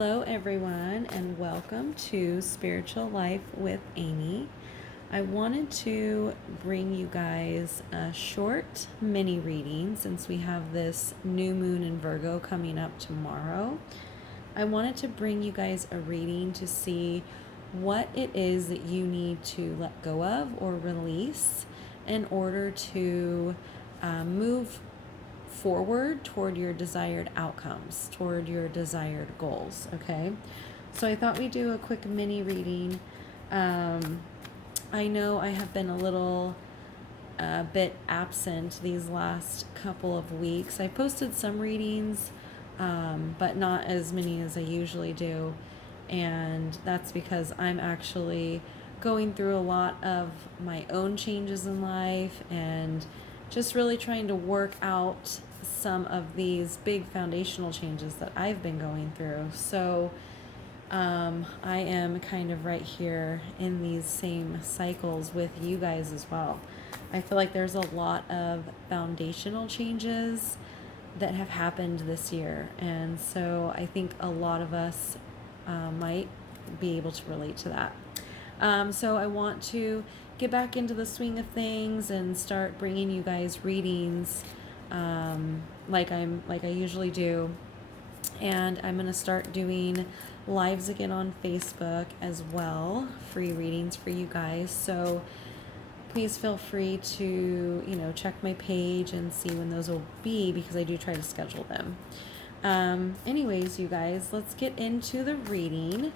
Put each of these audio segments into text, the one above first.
Hello, everyone, and welcome to Spiritual Life with Amy. I wanted to bring you guys a short mini reading since we have this new moon in Virgo coming up tomorrow. I wanted to bring you guys a reading to see what it is that you need to let go of or release in order to move forward toward your desired outcomes, toward your desired goals. Okay, so I thought we'd do a quick mini reading. I know I have been a little bit absent these last couple of weeks. I posted some readings, but not as many as I usually do, and that's because I'm actually going through a lot of my own changes in life and just really trying to work out some of these big foundational changes that I've been going through. So I am kind of right here in these same cycles with you guys as well. I feel like there's a lot of foundational changes that have happened this year, and so I think a lot of us might be able to relate to that. So I want to get back into the swing of things and start bringing you guys readings like I usually do. And I'm going to start doing lives again on Facebook as well, free readings for you guys. So please feel free to, check my page and see when those will be, because I do try to schedule them. Anyways, you guys, let's get into the reading.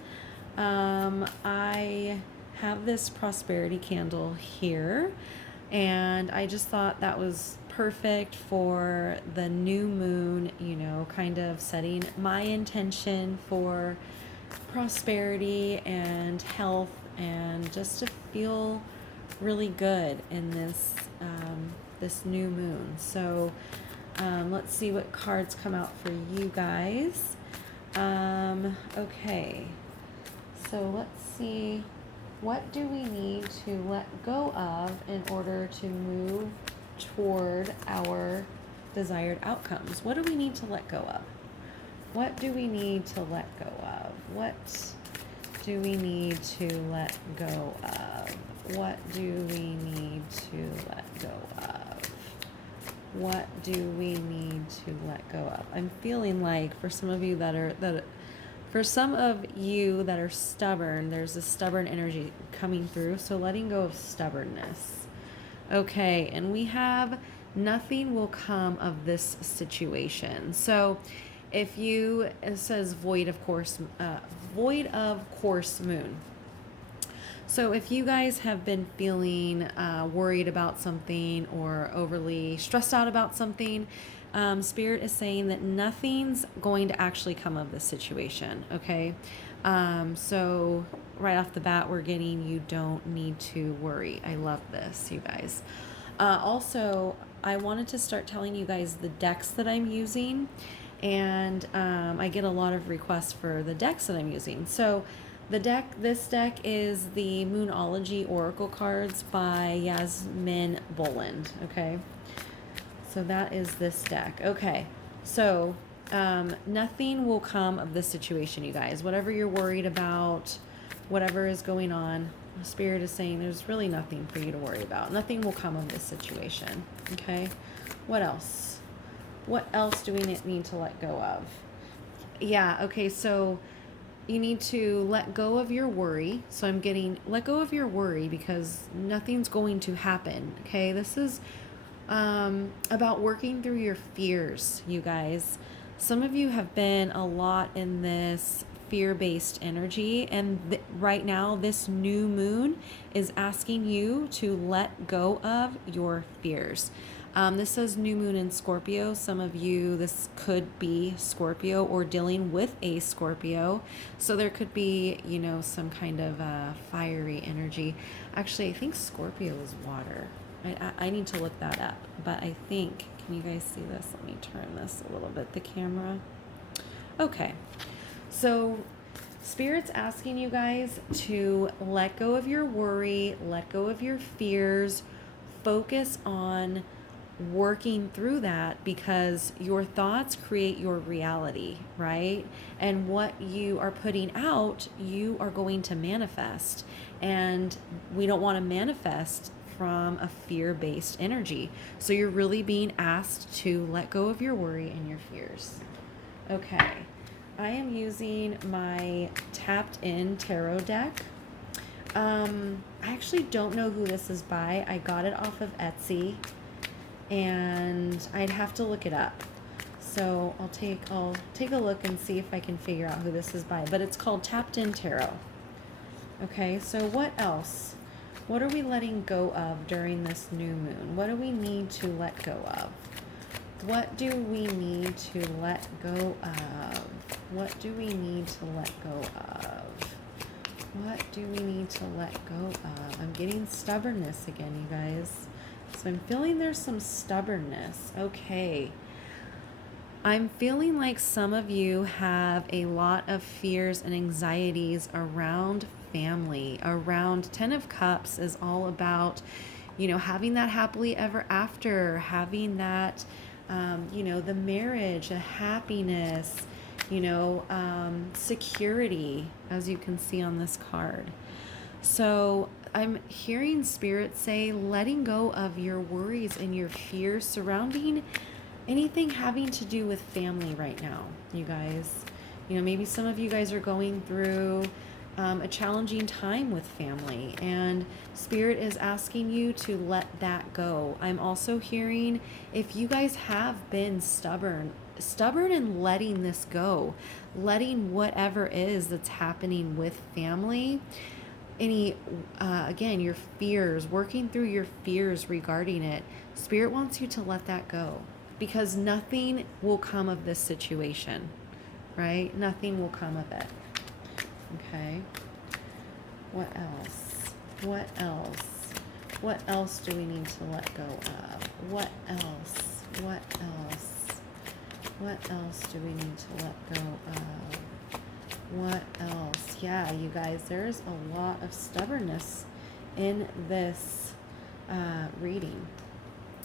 I have this prosperity candle here, and I just thought that was perfect for the new moon, kind of setting my intention for prosperity and health and just to feel really good in this new moon. So let's see what cards come out for you guys. Okay, so let's see, what do we need to let go of in order to move toward our desired outcomes? What do we need to let go of? What do we need to let go of? What do we need to let go of? What do we need to let go of? What do we need to let go of? I'm feeling like for some of you that are stubborn, there's a stubborn energy coming through. So letting go of stubbornness. Okay, and we have nothing will come of this situation. So it says void of course moon. So if you guys have been feeling worried about something or overly stressed out about something, Spirit is saying that nothing's going to actually come of this situation, okay? So right off the bat, we're getting you don't need to worry. I love this, you guys. Also, I wanted to start telling you guys the decks that I'm using, and I get a lot of requests for the decks that I'm using. So this deck is the Moonology Oracle cards by Yasmin Boland, okay? So that is this deck. Okay, so nothing will come of this situation, you guys. Whatever you're worried about, whatever is going on, Spirit is saying there's really nothing for you to worry about. Nothing will come of this situation, okay? What else? What else do we need to let go of? Yeah, okay, so you need to let go of your worry. So I'm getting let go of your worry because nothing's going to happen, okay? This is about working through your fears, you guys. Some of you have been a lot in this fear-based energy, and right now this new moon is asking you to let go of your fears. This says new moon in Scorpio. Some of you, this could be Scorpio or dealing with a Scorpio. So there could be, some kind of fiery energy. Actually, I think Scorpio is water. I need to look that up, but I think, can you guys see this? Let me turn this a little bit, the camera. Okay, so Spirit's asking you guys to let go of your worry, let go of your fears, focus on working through that, because your thoughts create your reality, right? And what you are putting out, you are going to manifest. And we don't want to manifest from a fear-based energy. So you're really being asked to let go of your worry and your fears. Okay, I am using my Tapped In Tarot deck. I actually don't know who this is by. I got it off of Etsy, and I'd have to look it up. So I'll take a look and see if I can figure out who this is by. But it's called Tapped In Tarot. Okay, so what else? What are we letting go of during this new moon? What do we need to let go of? What do we need to let go of? What do we need to let go of? What do we need to let go of? I'm getting stubbornness again, you guys. So I'm feeling there's some stubbornness. Okay. I'm feeling like some of you have a lot of fears and anxieties around family. Around 10 of Cups is all about, having that happily ever after, having that, the marriage, the happiness, security, as you can see on this card. So I'm hearing Spirit say letting go of your worries and your fears surrounding anything having to do with family right now, you guys. Maybe some of you guys are going through a challenging time with family, and Spirit is asking you to let that go. I'm also hearing, if you guys have been stubborn in letting this go, letting whatever is that's happening with family, again, your fears, working through your fears regarding it, Spirit wants you to let that go, because nothing will come of this situation, right? Nothing will come of it. Okay. What else? What else? What else do we need to let go of? What else? What else? What else do we need to let go of? What else? Yeah, you guys, there's a lot of stubbornness in this reading.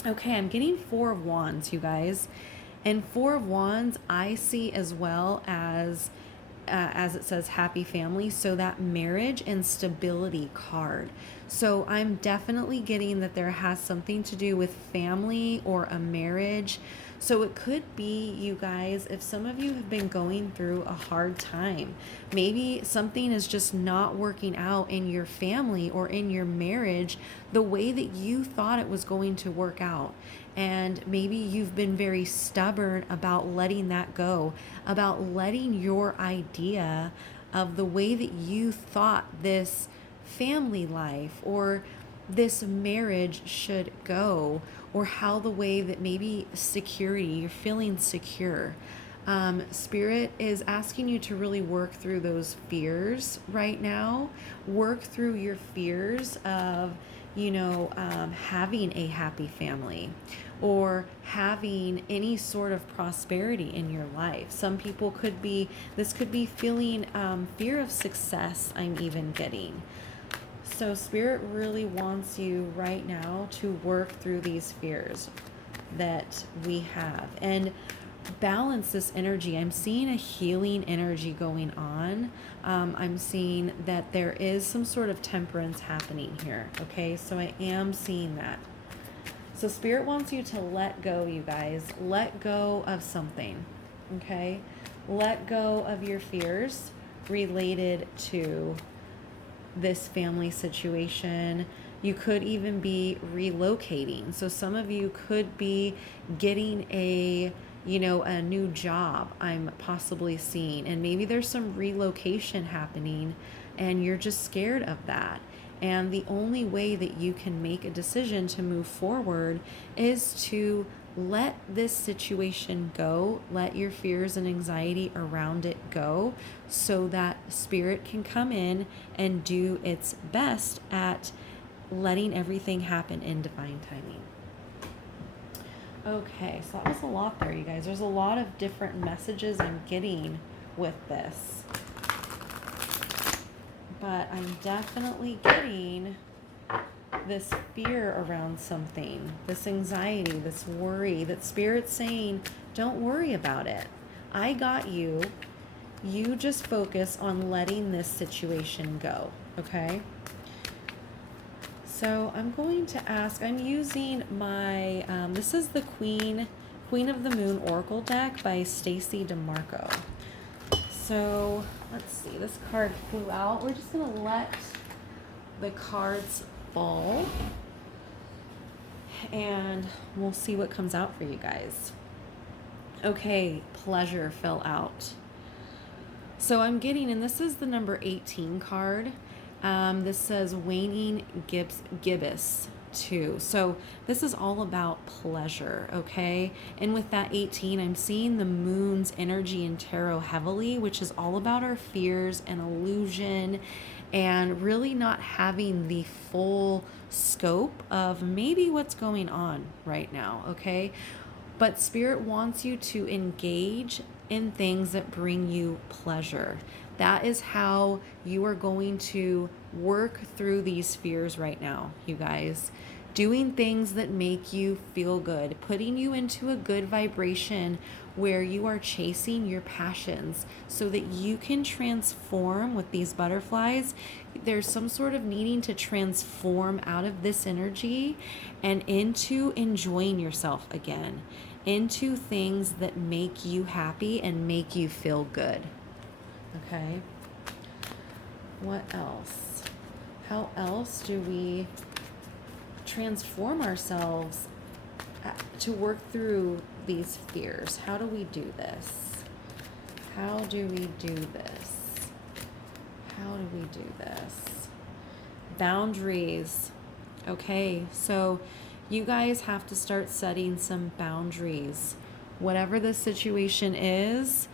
Okay, I'm getting Four of Wands, you guys. And Four of Wands, I see as well as it says happy family, so that marriage and stability card. So I'm definitely getting that there has something to do with family or a marriage. So it could be, you guys, if some of you have been going through a hard time, maybe something is just not working out in your family or in your marriage the way that you thought it was going to work out. And maybe you've been very stubborn about letting that go, about letting your idea of the way that you thought this family life or this marriage should go, or how the way that maybe security, you're feeling secure. Spirit is asking you to really work through those fears right now. Work through your fears of, having a happy family or having any sort of prosperity in your life. Some people this could be feeling fear of success, I'm even getting. So Spirit really wants you right now to work through these fears that we have and balance this energy. I'm seeing a healing energy going on. I'm seeing that there is some sort of temperance happening here. Okay, so I am seeing that. So Spirit wants you to let go, you guys. Let go of something. Okay, let go of your fears related to this family situation. You could even be relocating. So some of you could be getting a new job, I'm possibly seeing, and maybe there's some relocation happening and you're just scared of that. And the only way that you can make a decision to move forward is to let this situation go, let your fears and anxiety around it go, so that Spirit can come in and do its best at letting everything happen in divine timing. Okay, so that was a lot there, you guys. There's a lot of different messages I'm getting with this. But I'm definitely getting this fear around something, this anxiety, this worry, that Spirit's saying, don't worry about it. I got you. You just focus on letting this situation go, okay? So I'm going to ask, I'm using my, this is the Queen of the Moon Oracle deck by Stacy DeMarco. So let's see, this card flew out. We're just going to let the cards fall and we'll see what comes out for you guys. Okay, pleasure fell out. So I'm getting, and this is the number 18 card. This says waning gibbous too. So this is all about pleasure, okay? And with that 18, I'm seeing the moon's energy in tarot heavily, which is all about our fears and illusion and really not having the full scope of maybe what's going on right now, okay? But Spirit wants you to engage in things that bring you pleasure. That is how you are going to work through these fears right now, you guys. Doing things that make you feel good, putting you into a good vibration where you are chasing your passions so that you can transform with these butterflies. There's some sort of needing to transform out of this energy and into enjoying yourself again, into things that make you happy and make you feel good. Okay. What else? How else do we transform ourselves to work through these fears? How do we do this? How do we do this? How do we do this? Boundaries. Okay, so you guys have to start setting some boundaries. Whatever the situation is,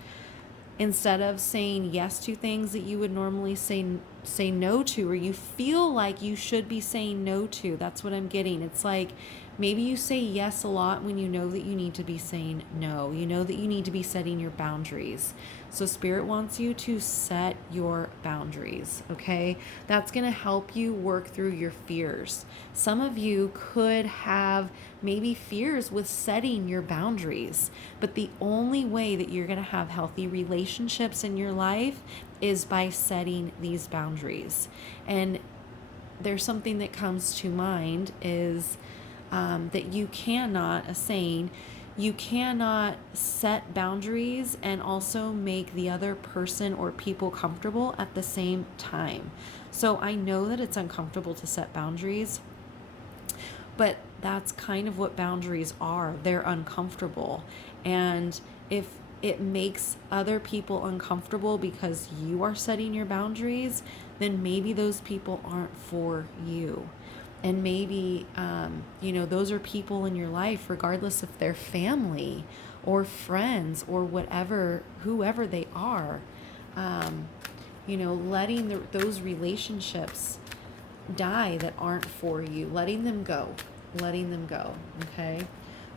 instead of saying yes to things that you would normally say no to, or you feel like you should be saying no to. That's what I'm getting. It's like maybe you say yes a lot when you know that you need to be saying no. You know that you need to be setting your boundaries. So Spirit wants you to set your boundaries, okay? That's going to help you work through your fears. Some of you could have maybe fears with setting your boundaries, but the only way that you're going to have healthy relationships in your life is by setting these boundaries. And there's something that comes to mind is that you cannot, a saying, you cannot set boundaries and also make the other person or people comfortable at the same time. So I know that it's uncomfortable to set boundaries, but that's kind of what boundaries are. They're uncomfortable. And if it makes other people uncomfortable because you are setting your boundaries, then maybe those people aren't for you. And maybe, those are people in your life, regardless if they're family or friends or whoever they are, letting those relationships die that aren't for you, letting them go, okay?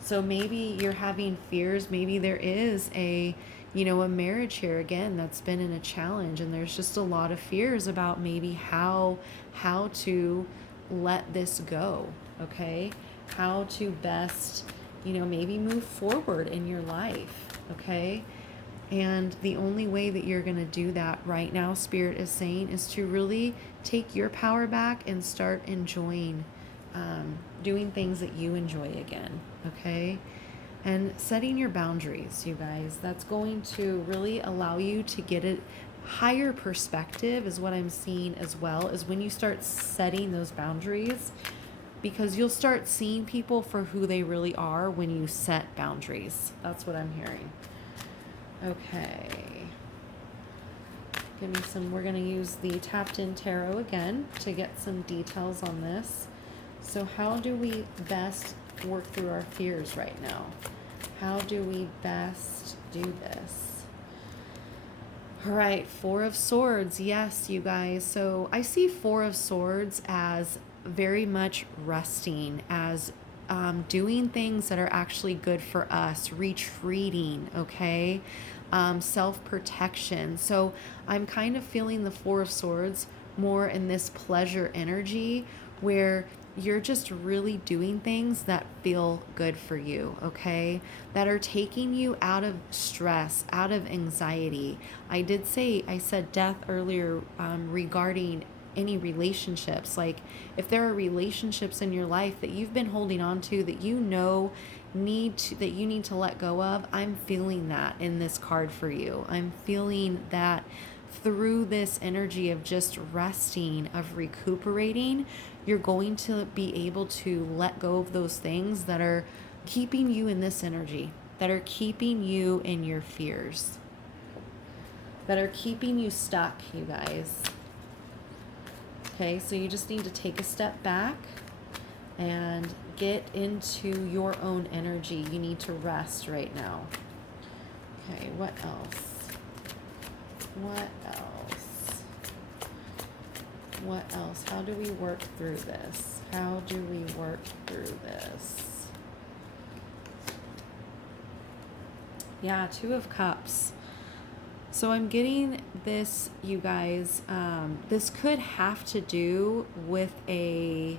So maybe you're having fears, maybe there is a marriage here again that's been in a challenge, and there's just a lot of fears about maybe how to let this go, okay? How to best, maybe move forward in your life, okay? And the only way that you're going to do that right now, Spirit is saying, is to really take your power back and start enjoying doing things that you enjoy again, okay? And setting your boundaries, you guys, that's going to really allow you to get a higher perspective, is what I'm seeing as well, is when you start setting those boundaries, because you'll start seeing people for who they really are when you set boundaries. That's what I'm hearing. Okay. Give me some, we're going to use the Tapped In Tarot again to get some details on this. So how do we best work through our fears right now? How do we best do this? All right, Four of Swords. Yes, you guys. So I see Four of Swords as very much resting, as doing things that are actually good for us, retreating, okay? Self-protection. So I'm kind of feeling the Four of Swords more in this pleasure energy, where you're just really doing things that feel good for you, okay? That are taking you out of stress, out of anxiety. I said death earlier, regarding any relationships. Like, if there are relationships in your life that you've been holding on to that you know that you need to let go of, I'm feeling that in this card for you. I'm feeling that through this energy of just resting, of recuperating, you're going to be able to let go of those things that are keeping you in this energy, that are keeping you in your fears, that are keeping you stuck, you guys. Okay, so you just need to take a step back and get into your own energy. You need to rest right now. Okay, what else? What else? What else? How do we work through this? How do we work through this? Yeah, Two of Cups. So I'm getting this, you guys. This could have to do with a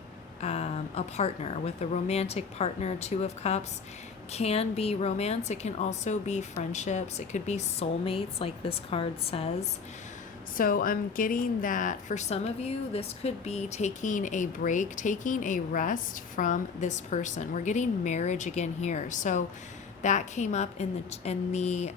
partner, with a romantic partner. Two of Cups can be romance. It can also be friendships. It could be soulmates, like this card says. So I'm getting that for some of you, this could be taking a break, taking a rest from this person. We're getting marriage again here. So that came up in the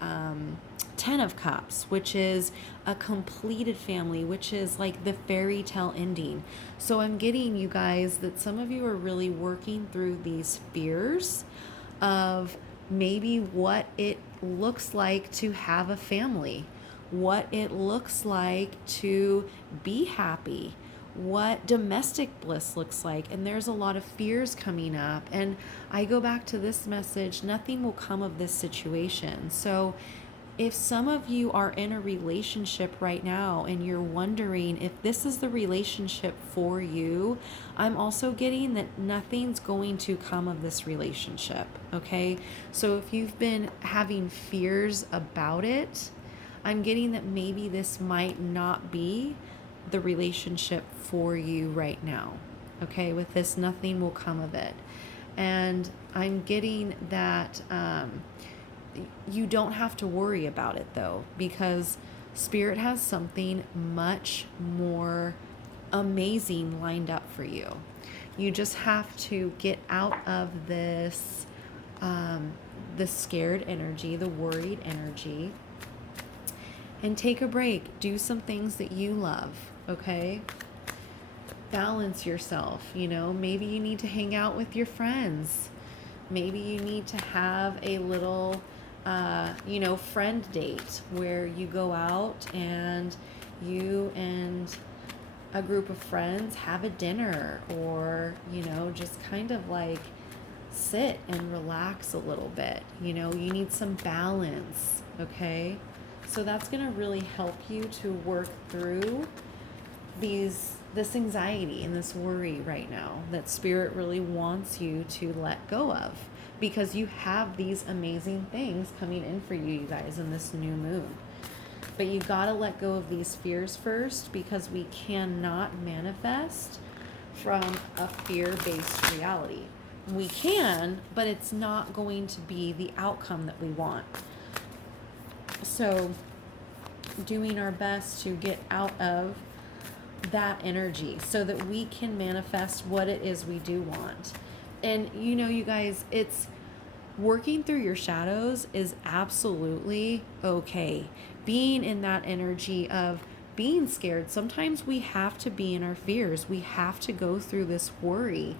Ten of Cups, which is a completed family, which is like the fairy tale ending. So I'm getting, you guys, that some of you are really working through these fears of maybe what it looks like to have a family, what it looks like to be happy, what domestic bliss looks like. And there's a lot of fears coming up. And I go back to this message, nothing will come of this situation. So if some of you are in a relationship right now and you're wondering if this is the relationship for you, I'm also getting that nothing's going to come of this relationship, okay? So if you've been having fears about it, I'm getting that maybe this might not be the relationship for you right now, okay? With this, nothing will come of it. And I'm getting that you don't have to worry about it, though, because Spirit has something much more amazing lined up for you. You just have to get out of this the scared energy, the worried energy, and take a break. Do some things that you love, okay? Balance yourself, maybe you need to hang out with your friends. Maybe you need to have a little friend date where you go out and you and a group of friends have a dinner, or, just kind of like sit and relax a little bit. You need some balance, okay? So that's going to really help you to work through this anxiety and this worry right now that Spirit really wants you to let go of, because you have these amazing things coming in for you guys in this new moon. But you got to let go of these fears first, because we cannot manifest from a fear-based reality. We can, but it's not going to be the outcome that we want. So doing our best to get out of that energy so that we can manifest what it is we do want. And you guys, it's working through your shadows is absolutely okay. Being in that energy of being scared, sometimes we have to be in our fears. We have to go through this worry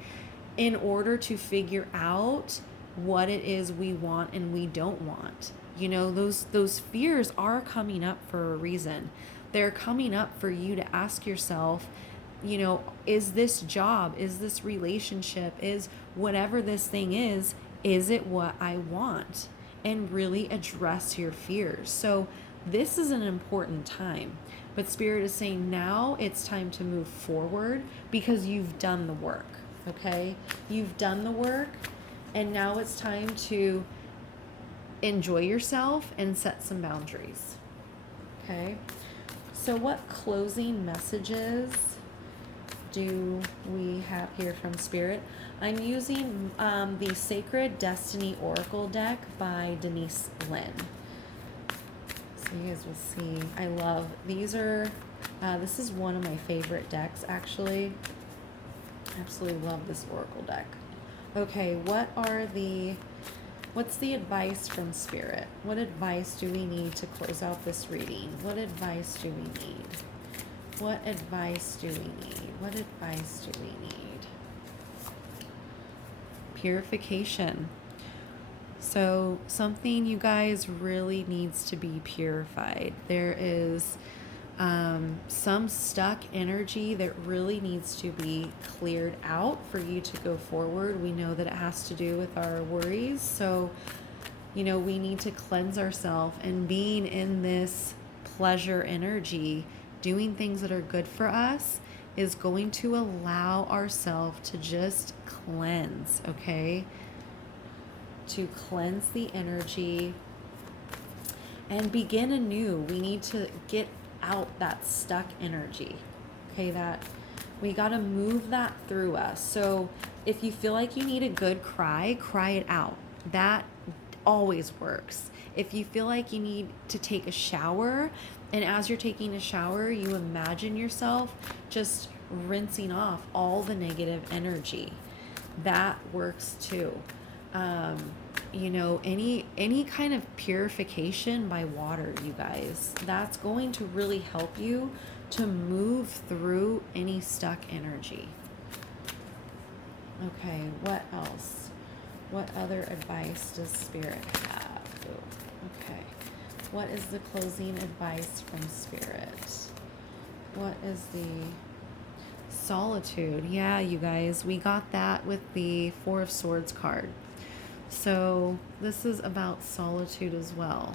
in order to figure out what it is we want and we don't want. Those fears are coming up for a reason. They're coming up for you to ask yourself, is this job, is this relationship, is whatever this thing is it what I want? And really address your fears. So this is an important time. But Spirit is saying now it's time to move forward, because you've done the work, okay? You've done the work, and now it's time to enjoy yourself and set some boundaries, okay? So what closing messages do we have here from Spirit? I'm using the Sacred Destiny Oracle deck by Denise Lynn. So you guys will see. I love these. This is one of my favorite decks, actually. Absolutely love this Oracle deck. Okay, what's the advice from Spirit? What advice do we need to close out this reading? What advice do we need? What advice do we need? What advice do we need? Purification. So something, you guys, really needs to be purified. There is some stuck energy that really needs to be cleared out for you to go forward. We know that it has to do with our worries. So, we need to cleanse ourselves, and being in this pleasure energy, doing things that are good for us, is going to allow ourselves to just cleanse, okay? To cleanse the energy and begin anew. We need to get out that stuck energy, okay? That we got to move that through us. So if you feel like you need a good cry it out. That always works. If you feel like you need to take a shower, and as you're taking a shower, you imagine yourself just rinsing off all the negative energy, that works too. Any kind of purification by water, you guys, that's going to really help you to move through any stuck energy. Okay, what else? What other advice does Spirit have? Okay, what is the closing advice from Spirit? What is the solitude? Yeah, you guys, we got that with the Four of Swords card. So this is about solitude as well,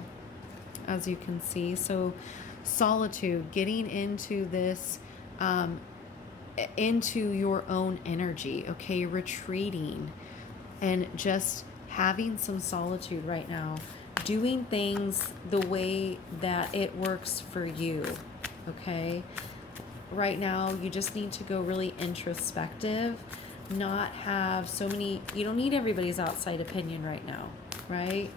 as you can see. So solitude, getting into this, into your own energy, okay? Retreating and just having some solitude right now, doing things the way that it works for you, okay? Right now, you just need to go really introspective, not have so many, you don't need everybody's outside opinion right now, right?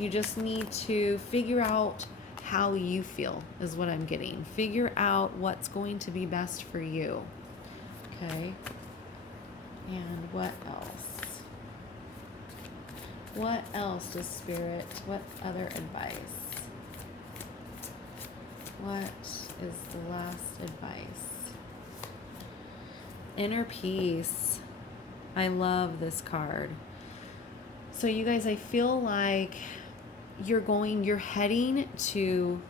You just need to figure out how you feel is what I'm getting. Figure out what's going to be best for you, okay? And what else? What else does Spirit, what other advice? What is the last advice? Inner peace. I love this card. So you guys, I feel like you're heading to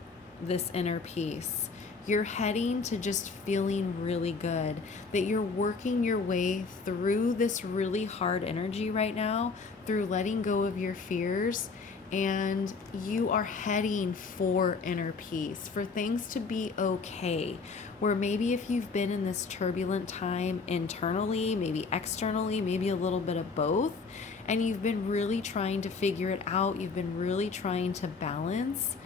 this inner peace. You're heading to just feeling really good, that you're working your way through this really hard energy right now, through letting go of your fears, and you are heading for inner peace, for things to be okay. Where maybe if you've been in this turbulent time internally, maybe externally, maybe a little bit of both, and you've been really trying to figure it out, you've been really trying to balance,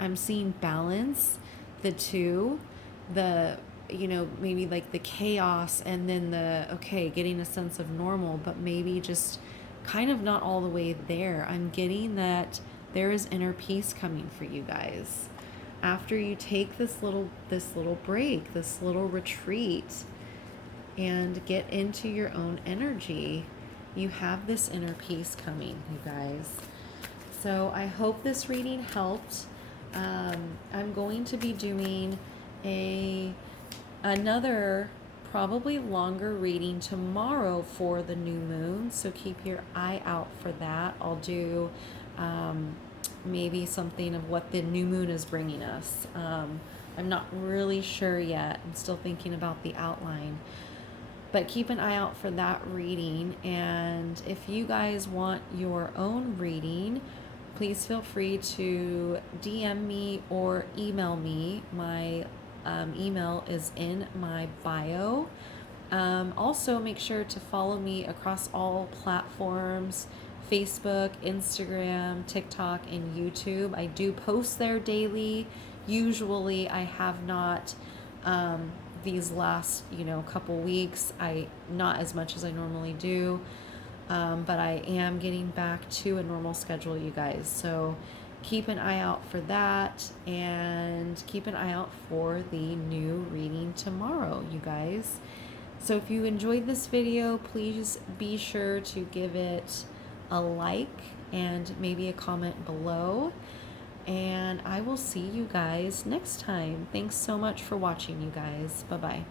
I'm seeing balance the two, maybe like the chaos and then getting a sense of normal, but maybe just kind of not all the way there. I'm getting that there is inner peace coming for you guys. After you take this little break, this little retreat, and get into your own energy, you have this inner peace coming, you guys. So I hope this reading helped. I'm going to be doing another probably longer reading tomorrow for the new moon, so keep your eye out for that. I'll do maybe something of what the new moon is bringing us. I'm not really sure yet. I'm still thinking about the outline, but keep an eye out for that reading. And if you guys want your own reading, please feel free to DM me or email me. My email is in my bio. Also, make sure to follow me across all platforms: Facebook, Instagram, TikTok, and YouTube. I do post there daily. Usually I have not these last, couple weeks. Not as much as I normally do, but I am getting back to a normal schedule, you guys. So keep an eye out for that, and keep an eye out for the new reading tomorrow, you guys. So if you enjoyed this video, please be sure to give it a like and maybe a comment below. And I will see you guys next time. Thanks so much for watching, you guys. Bye-bye.